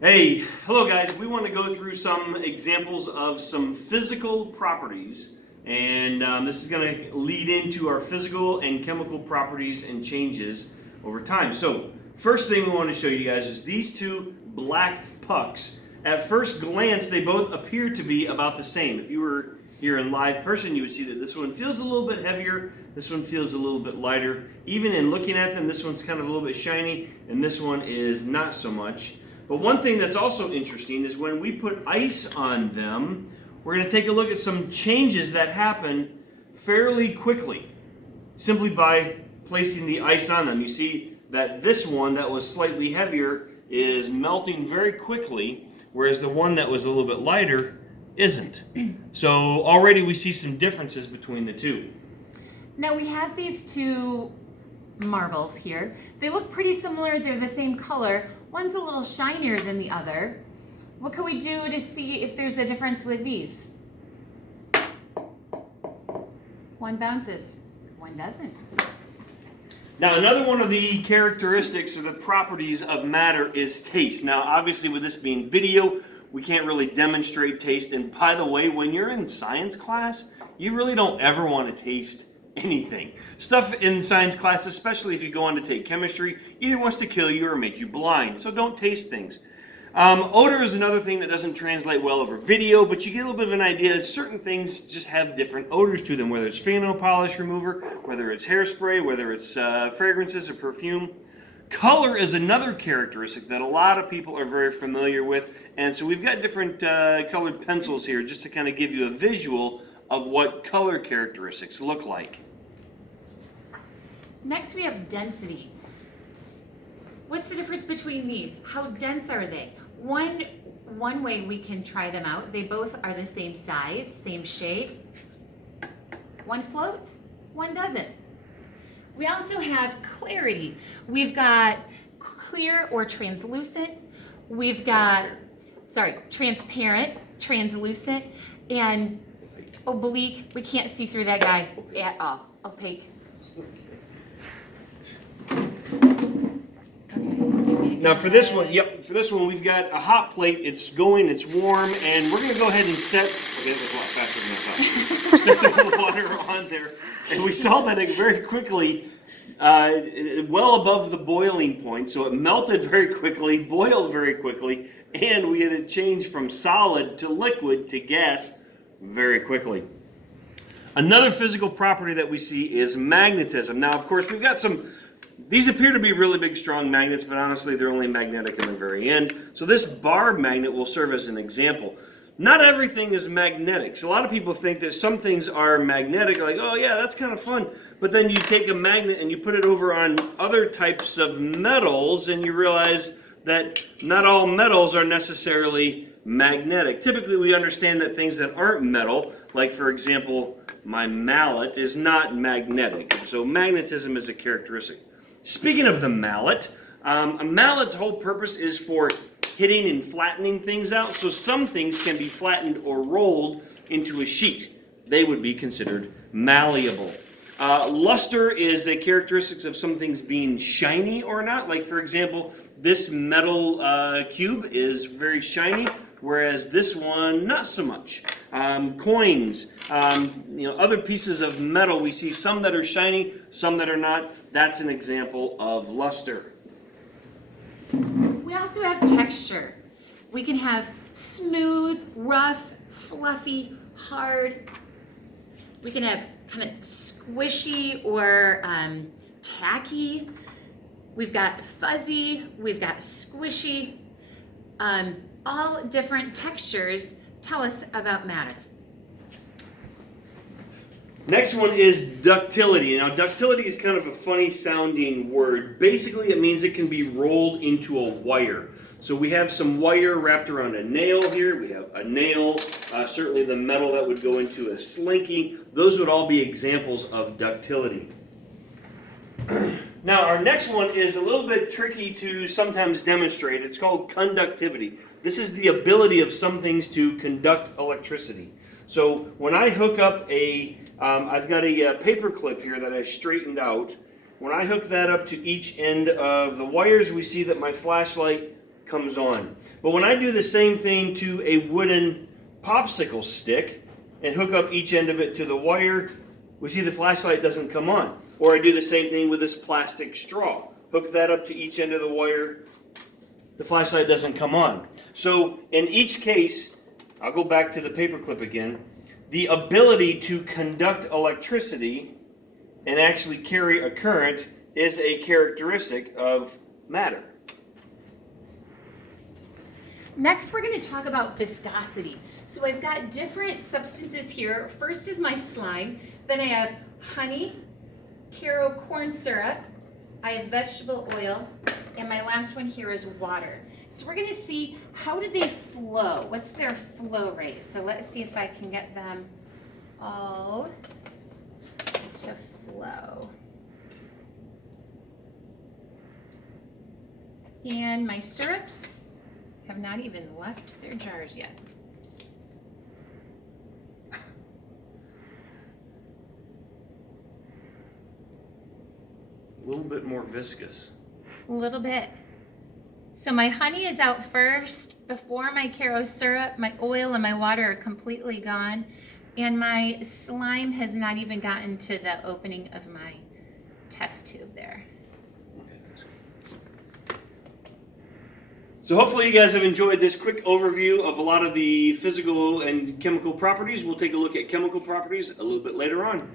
Hey, hello guys. We want to go through some examples of some physical properties, and this is going to lead into our physical and chemical properties and changes over time. So, first thing we want to show you guys is these two black pucks. At first glance, they both appear to be about the same. If you were here in live person, you would see that this one feels a little bit heavier, this one feels a little bit lighter. Even in looking at them, this one's kind of a little bit shiny, and this one is not so much. But one thing that's also interesting is when we put ice on them, we're going to take a look at some changes that happen fairly quickly, simply by placing the ice on them. You see that this one that was slightly heavier is melting very quickly, whereas the one that was a little bit lighter isn't. So already we see some differences between the two. Now we have these two marbles here. They look pretty similar, they're the same color. One's a little shinier than the other. What can we do to see if there's a difference with these? One bounces, one doesn't. Now, another one of the characteristics or the properties of matter is taste. Now, obviously, with this being video, we can't really demonstrate taste. And by the way, when you're in science class, you really don't ever want to taste anything. Stuff in science class, especially if you go on to take chemistry, either wants to kill you or make you blind. So don't taste things. Odor is another thing that doesn't translate well over video, but you get a little bit of an idea. Certain things just have different odors to them, whether it's fingernail polish remover, whether it's hairspray, whether it's fragrances or perfume. Color is another characteristic that a lot of people are very familiar with, and so we've got different colored pencils here just to kind of give you a visual of what color characteristics look like. Next we have density. What's the difference between these? How dense are they? One way we can try them out, they both are the same size, same shape. One floats, one doesn't. We also have clarity. We've got clear or translucent. We've got, transparent, translucent, and oblique. We can't see through that guy at all. Opaque. Now for this one, we've got a hot plate. It's going, it's warm, and we're going to go ahead and set, okay, that was a lot faster than I thought. Set the water on there, and we saw that it very quickly, well above the boiling point, so it melted very quickly, boiled very quickly, and we had it change from solid to liquid to gas very quickly. Another physical property that we see is magnetism. Now, of course, we've got these appear to be really big, strong magnets, but honestly, they're only magnetic in the very end. So this bar magnet will serve as an example. Not everything is magnetic. So a lot of people think that some things are magnetic, like, oh yeah, that's kind of fun. But then you take a magnet and you put it over on other types of metals, and you realize that not all metals are necessarily magnetic. Typically, we understand that things that aren't metal, like for example, my mallet, is not magnetic. So magnetism is a characteristic. Speaking of the mallet, a mallet's whole purpose is for hitting and flattening things out. So some things can be flattened or rolled into a sheet. They would be considered malleable. Luster is the characteristics of some things being shiny or not. Like for example, this metal cube is very shiny, whereas this one not so much. Coins, other pieces of metal, we see some that are shiny, some that are not. That's an example of luster. We also have texture. We can have smooth, rough, fluffy, hard. We can have kind of squishy or tacky. We've got fuzzy, we've got squishy. All different textures tell us about matter. Next one is ductility. Now, ductility is kind of a funny sounding word. Basically, it means it can be rolled into a wire. So we have some wire wrapped around a nail here. We have a nail, certainly the metal that would go into a slinky. Those would all be examples of ductility. Now, our next one is a little bit tricky to sometimes demonstrate. It's called conductivity. This is the ability of some things to conduct electricity. So when I hook up I've got a paper clip here that I straightened out. When I hook that up to each end of the wires, we see that my flashlight comes on. But when I do the same thing to a wooden popsicle stick and hook up each end of it to the wire, we see the flashlight doesn't come on. Or I do the same thing with this plastic straw. Hook that up to each end of the wire, the flashlight doesn't come on. So in each case, I'll go back to the paperclip again, the ability to conduct electricity and actually carry a current is a characteristic of matter. Next, we're going to talk about viscosity. So I've got different substances here. First is my slime. Then I have honey, Karo corn syrup, I have vegetable oil, and my last one here is water. So we're going to see how do they flow? What's their flow rate? So let's see if I can get them all to flow. And my syrups have not even left their jars yet. A little bit more viscous. A little bit. So my honey is out first before my Karo syrup. My oil and my water are completely gone. And my slime has not even gotten to the opening of my test tube there. So hopefully you guys have enjoyed this quick overview of a lot of the physical and chemical properties. We'll take a look at chemical properties a little bit later on.